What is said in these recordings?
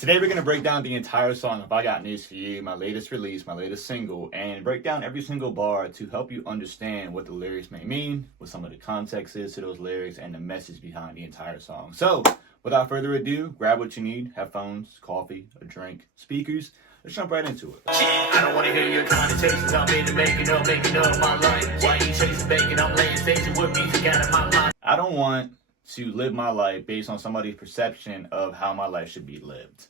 Today we're going to break down the entire song If I Got News For You, my latest release, my latest single, and break down every single bar to help you understand what the lyrics may mean, what some of the context is to those lyrics, and the message behind the entire song. So, without further ado, grab what you need, headphones, coffee, a drink, speakers. Let's jump right into it. I don't want to hear your connotations. I'm into making up my life. Why you chasing bacon? I'm laying station with music out of my mind. I don't want to live my life based on somebody's perception of how my life should be lived.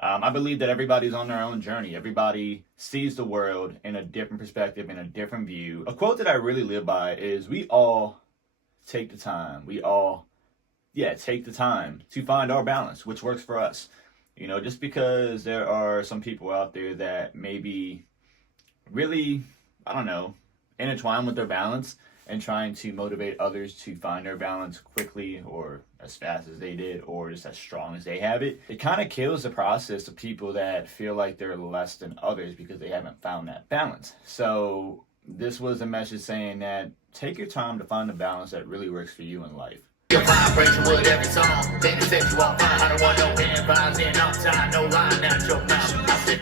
I believe that everybody's on their own journey. Everybody sees the world in a different perspective, in a different view. A quote that I really live by is, we all take the time. Take the time to find our balance, which works for us. You know, just because there are some people out there that maybe really, intertwine with their balance and trying to motivate others to find their balance quickly or as fast as they did or just as strong as they have it. It kind of kills the process of people that feel like they're less than others because they haven't found that balance. So this was a message saying that take your time to find the balance that really works for you in life. Your vibration with every song, then it sets you on fire. I don't want no bad vibes in outside, no line out your mouth.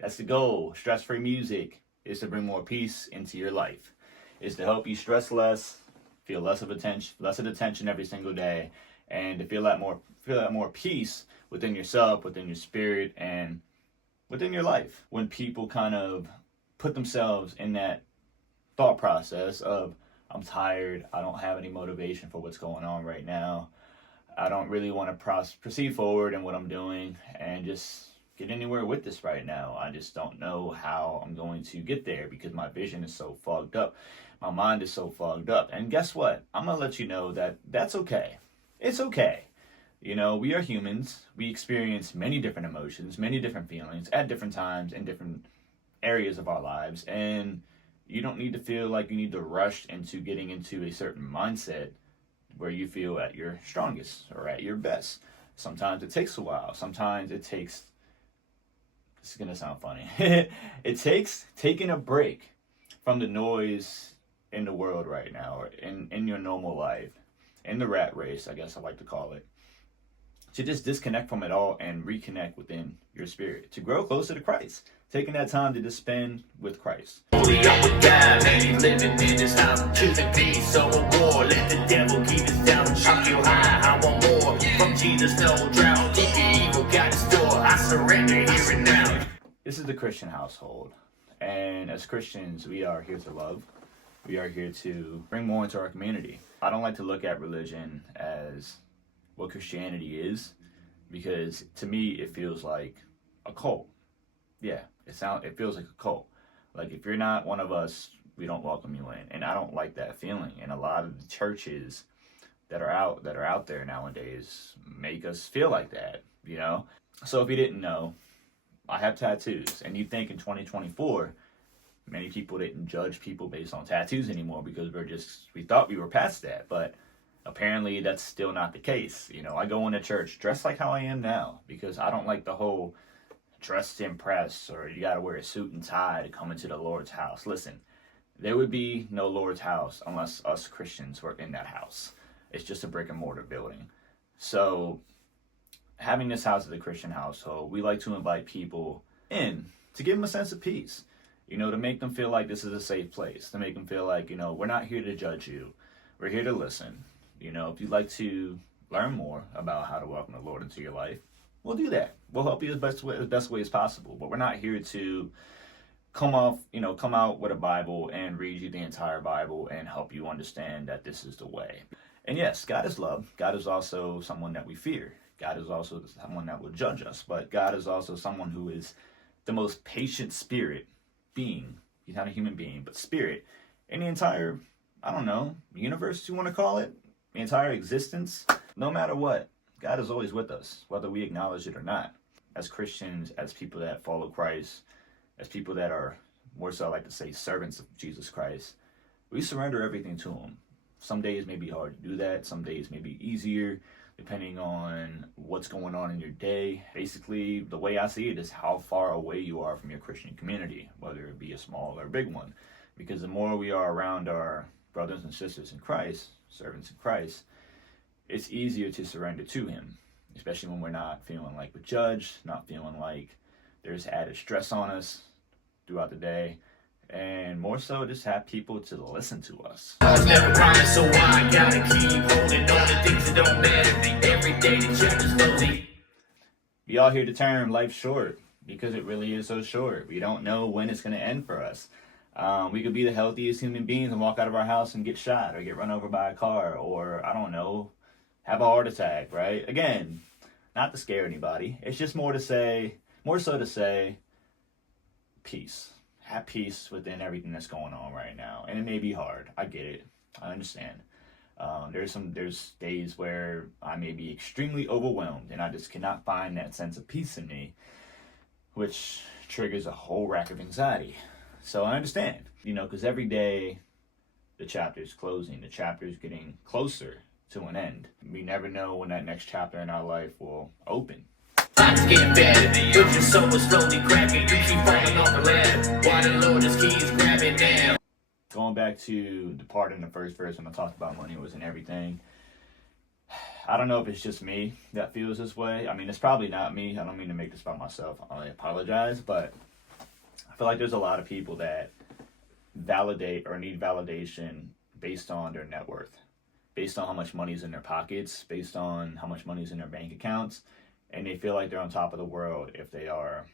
That's the goal. Stress-free music is to bring more peace into your life. Is to help you stress less, feel less of the tension every single day, and to feel that more peace within yourself, within your spirit, and within your life. When people kind of put themselves in that thought process of, I'm tired, I don't have any motivation for what's going on right now, I don't really want to proceed forward in what I'm doing and just get anywhere with this right now. I just don't know how I'm going to get there because my vision is so fogged up. My mind is so fogged up. And guess what? I'm going to let you know that that's okay. It's okay. You know, we are humans. We experience many different emotions, many different feelings at different times in different areas of our lives. And you don't need to feel like you need to rush into getting into a certain mindset where you feel at your strongest or at your best. Sometimes it takes a while. Sometimes it takes, this is going to sound funny, it takes taking a break from the noise in the world right now, or in your normal life, in the rat race, I guess I like to call it, to just disconnect from it all and reconnect within your spirit, to grow closer to Christ, taking that time to just spend with Christ. Only up with God, man, he's living in this house. Choosing peace over war. Let the devil keep us down. Shock you high, I want more. From Jesus, no drought. Keep your evil God in store. I surrender here and now. This is the Christian household. And as Christians, we are here to love. We are here to bring more into our community. I don't like to look at religion as what Christianity is, because to me it feels like a cult. Yeah, it feels like a cult. Like, if you're not one of us, we don't welcome you in. And I don't like that feeling. And a lot of the churches that are out there nowadays make us feel like that, you know? So if you didn't know, I have tattoos. And you think in 2024, many people didn't judge people based on tattoos anymore because we thought we were past that. But apparently that's still not the case. You know, I go into church dressed like how I am now because I don't like the whole dress to impress, or you got to wear a suit and tie to come into the Lord's house. Listen, there would be no Lord's house unless us Christians were in that house. It's just a brick and mortar building. So having this house as a Christian household, we like to invite people in to give them a sense of peace, you know, to make them feel like this is a safe place, to make them feel like, you know, we're not here to judge you. We're here to listen. You know, if you'd like to learn more about how to welcome the Lord into your life, we'll do that. We'll help you the best way as possible. But we're not here to come out with a Bible and read you the entire Bible and help you understand that this is the way. And yes, God is love. God is also someone that we fear. God is also someone that will judge us. But God is also someone who is the most patient spirit being. He's not a human being, but spirit in the entire, universe, you want to call it, the entire existence. No matter what, God is always with us, whether we acknowledge it or not. As Christians, as people that follow Christ, as people that are, more so I like to say, servants of Jesus Christ, we surrender everything to Him. Some days may be hard to do that. Some days may be easier, depending on what's going on in your day. Basically, the way I see it is how far away you are from your Christian community, whether it be a small or a big one. Because the more we are around our brothers and sisters in Christ, servants in Christ, it's easier to surrender to Him. especially when we're not feeling like we're judged, not feeling like there's added stress on us throughout the day, and more so just have people to listen to us. Never promise, so I gotta keep holding on to things that don't matter. Every day the chapter slowly. We all hear the term life short because it really is so short. We don't know when it's going to end for us. We could be the healthiest human beings and walk out of our house and get shot or get run over by a car, or I don't know, have a heart attack, right? Again, not to scare anybody. It's just more so to say, peace. Have peace within everything that's going on right now. And it may be hard. I get it. I understand. There's days where I may be extremely overwhelmed and I just cannot find that sense of peace in me, which triggers a whole rack of anxiety. So I understand, because every day the chapter is closing, the chapter is getting closer to an end. We never know when that next chapter in our life will open. Times get better, but your soul is slowly cracking. You keep falling off the ladder, while the Lord just keeps grabbing down. Going back to the part in the first verse when I talked about money wasn't everything. I don't know if it's just me that feels this way. I mean, it's probably not me. I don't mean to make this about myself. I apologize, but I feel like there's a lot of people that validate or need validation based on their net worth, based on how much money's in their pockets, based on how much money's in their bank accounts, and they feel like they're on top of the world if they are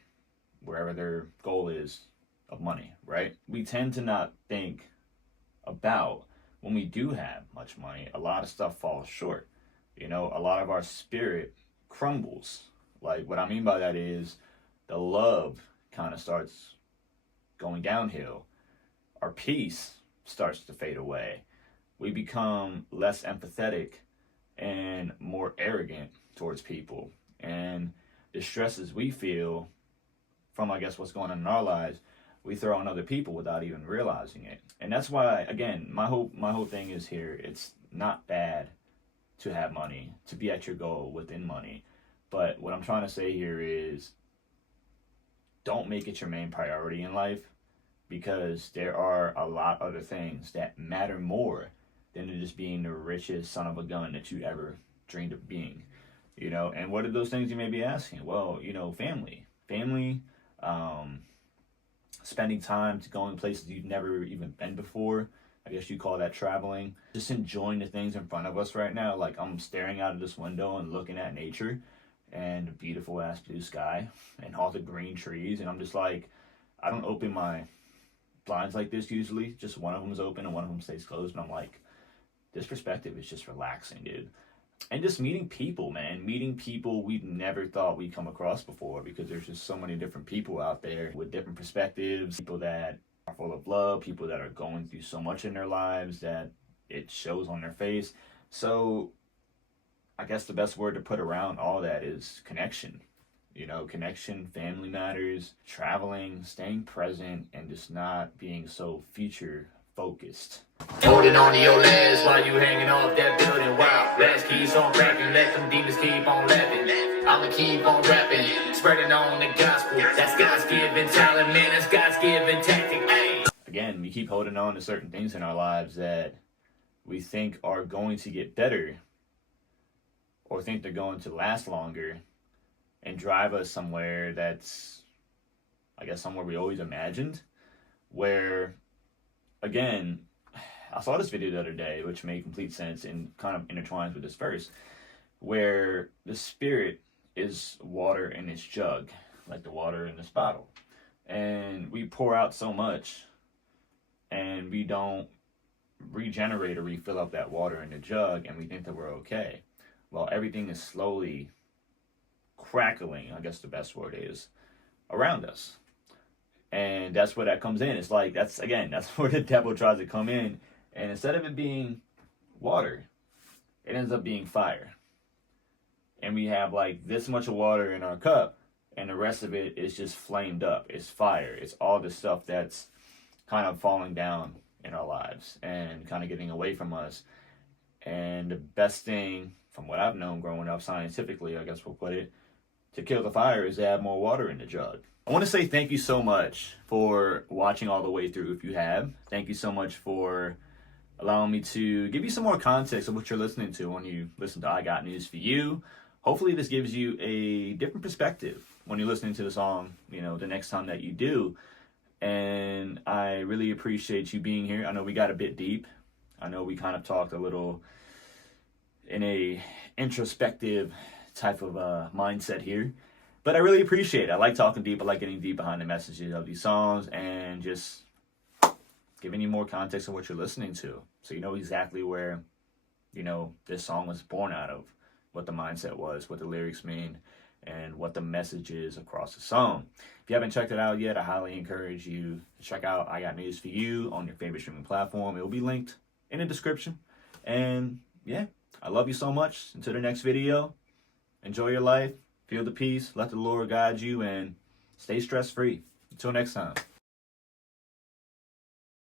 wherever their goal is of money, right? We tend to not think about when we do have much money, a lot of stuff falls short. A lot of our spirit crumbles. Like, what I mean by that is the love kind of starts going downhill. Our peace starts to fade away. We become less empathetic and more arrogant towards people. And the stresses we feel from, I guess, what's going on in our lives, we throw on other people without even realizing it. And that's why, again, my whole thing is here. It's not bad to have money, to be at your goal within money. But what I'm trying to say here is don't make it your main priority in life, because there are a lot other things that matter more than just being the richest son of a gun that you ever dreamed of being. And what are those things, you may be asking? Well, family, spending time to going places you've never even been before. I guess you call that traveling. Just enjoying the things in front of us right now. Like, I'm staring out of this window and looking at nature and the beautiful ass blue sky and all the green trees. And I'm just like, I don't open my blinds like this usually. Just one of them is open and one of them stays closed. And I'm like, this perspective is just relaxing, dude. And just meeting people, man. Meeting people we've never thought we'd come across before, because there's just so many different people out there with different perspectives. People that are full of love, people that are going through so much in their lives that it shows on their face. So I guess the best word to put around all that is connection. Connection, family matters, traveling, staying present, and just not being so future focused. Holding on to your legs while you hanging off that building. Wow, last keys on cracking, let them demons keep on laughing. I'ma keep on rapping, spreading on the gospel. That's God's given talent, man. That's God's given tactic. Ay. Again, we keep holding on to certain things in our lives that we think are going to get better, or think they're going to last longer and drive us somewhere that's, I guess, somewhere we always imagined. Where, again, I saw this video the other day, which made complete sense and kind of intertwines with this verse, where the spirit is water in this jug, like the water in this bottle. And we pour out so much, and we don't regenerate or refill up that water in the jug, and we think that we're okay. Well, everything is slowly crackling, I guess the best word is, around us. And that's where that comes in. It's like, that's where the devil tries to come in. And instead of it being water, it ends up being fire. And we have like this much of water in our cup, and the rest of it is just flamed up. It's fire. It's all the stuff that's kind of falling down in our lives and kind of getting away from us. And the best thing, from what I've known growing up scientifically, I guess we'll put it, to kill the fire is to add more water in the jug. I want to say thank you so much for watching all the way through if you have. Thank you so much for allowing me to give you some more context of what you're listening to when you listen to I Got News For You. hopefully this gives you a different perspective when you're listening to the song, you know, the next time that you do. And I really appreciate you being here. I know we got a bit deep. I know we kind of talked a little in a introspective type of mindset here. But I really appreciate it. I like talking deep. I like getting deep behind the messages of these songs and just giving you more context of what you're listening to. So you know exactly where, you know, this song was born out of, what the mindset was, what the lyrics mean, and what the message is across the song. If you haven't checked it out yet, I highly encourage you to check out I Got News For You on your favorite streaming platform. It will be linked in the description. And yeah, I love you so much. Until the next video, enjoy your life, feel the peace, let the Lord guide you, and stay stress-free. Until next time.